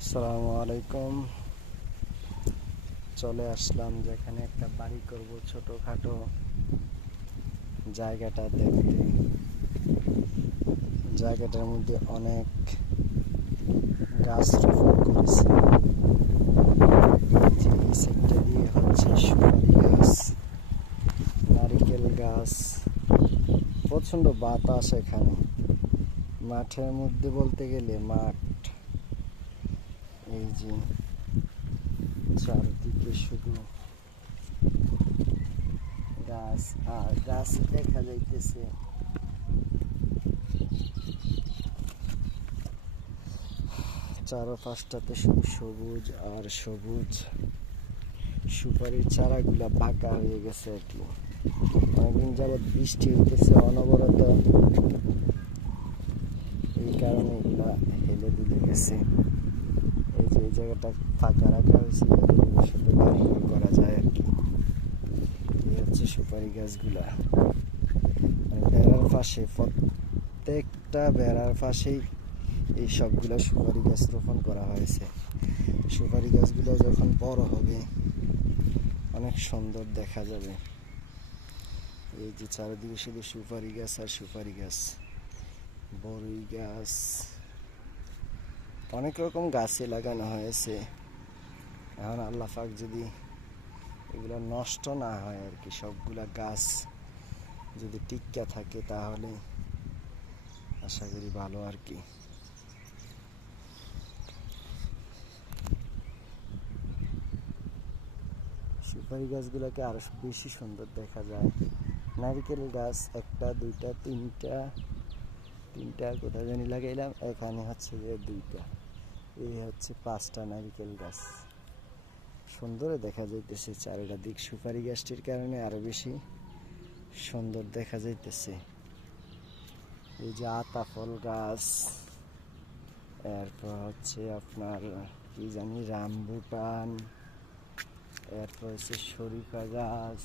আসসালামু আলাইকুম। চলে আসলাম যেখানে একটা বাড়ি করব ছোটখাটো জায়গাটা দেখতে। জায়গাটার মধ্যে অনেক গাছ রোপণ করেছে। দিয়ে হচ্ছে সুপারি গাছ, নারিকেল গাছ, প্রচণ্ড বাতাস এখানে। মাঠের মধ্যে বলতে গেলে মাঠ। এই যে চারদিকে শুধু গাছ, আর গাছ দেখা যাইতেছে। চারপাশটাতে শুধু সবুজ আর সবুজ। সুপারির চারাগুলা পাকা হয়ে গেছে আর কি। অনেকদিন যাবৎ বৃষ্টি হইতেছে, অনবরত। এই কারণে এগুলা হেলে দুলে গেছে। জায়গাটা ফাঁকা রাখা হয়েছে, যাতে ভবিষ্যতে বাড়ি ঘর করা যায় আর কি। এই হচ্ছে সুপারি গাছগুলা। বেড়ার পাশে, প্রত্যেকটা বেড়ার পাশেই এই সবগুলো সুপারি গাছ রোপণ করা হয়েছে। সুপারি গাছগুলো যখন বড় হবে, অনেক সুন্দর দেখা যাবে। এই যে চারিদিকে শুধু সুপারি গাছ আর সুপারি গাছ। বড়ই গাছ। অনেক রকম গাছে লাগানো হয়েছে। এখন আল্লাহ পাক যদি এগুলো নষ্ট না হয় আর কি, সবগুলা গাছ যদি টিক্কা থাকে তাহলে আশা করি ভালো আর কি। সুপারি গাছগুলোকে আরও বেশি সুন্দর দেখা যায়। নারিকেল গাছ একটা, দুইটা, তিনটা তিনটা, কোথায় জানি লাগাইলাম, এখানে হচ্ছে যে দুইটা। এই হচ্ছে পাঁচটা নারিকেল গাছ। সুন্দর দেখা যাইতেছে চারিটা দিক সুপারি গাছটির কারণে আরও বেশি সুন্দর দেখা যাইতেছে। এই যে আতা ফল গাছ, এরপর হচ্ছে আপনার, কি জানি রামবুটান এরপর হচ্ছে শরিফা গাছ,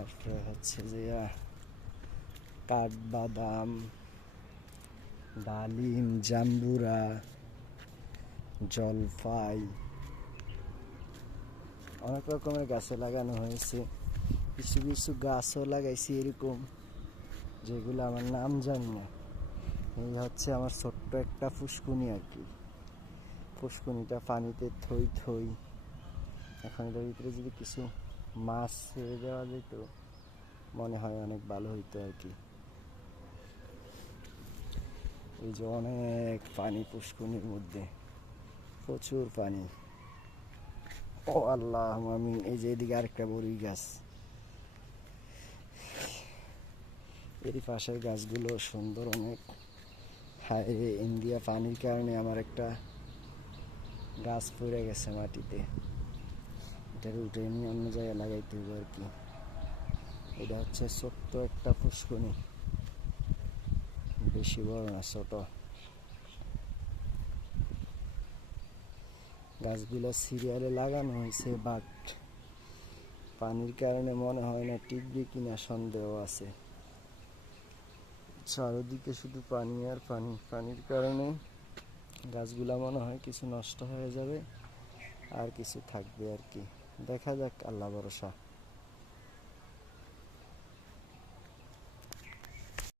এরপর হচ্ছে যে কাঠবাদাম ডালিম, জাম্বুরা জলপাই অনেক রকমের গাছও লাগানো হয়েছে। কিছু কিছু গাছও লাগাইছি এরকম, যেগুলো আমার নাম জানি না। এই হচ্ছে আমার ছোট্ট একটা ফুসকুনি আর কি। ফুসকুনিটা পানিতে থই থই, এখন এটার ভিতরে যদি কিছু মাছ ছেড়ে দেওয়া যেত, মনে হয় অনেক ভালো হইতো আর কি। এই যে অনেক পানি পুষ্কুনির মধ্যে। প্রচুর পানি। ও আল্লাহ, আমি এই যে এদিকে আরেকটা বড়ই গাছ। এরই পাশের গাছগুলো সুন্দর অনেক। হায় ইন্ডিয়া পানির কারণে আমার একটা গাছ পড়ে গেছে মাটিতে। এটাকে উঠে নিয়ে অন্য জায়গায় লাগাইতে হবে আর কি। এটা হচ্ছে ছোট্ট একটা পুষ্কনি বেশি না, ছোট। গাছগুলো সিরিয়ালে লাগানো হয়েছে বাট পানির কারণে মনে হয় না টিকবে কিনা সন্দেহ আছে। চারদিকে শুধু পানি আর পানি। পানির কারণে গাছগুলা মনে হয় কিছু নষ্ট হয়ে যাবে, আর কিছু থাকবে আর কি। দেখা যাক, আল্লাহ ভরসা।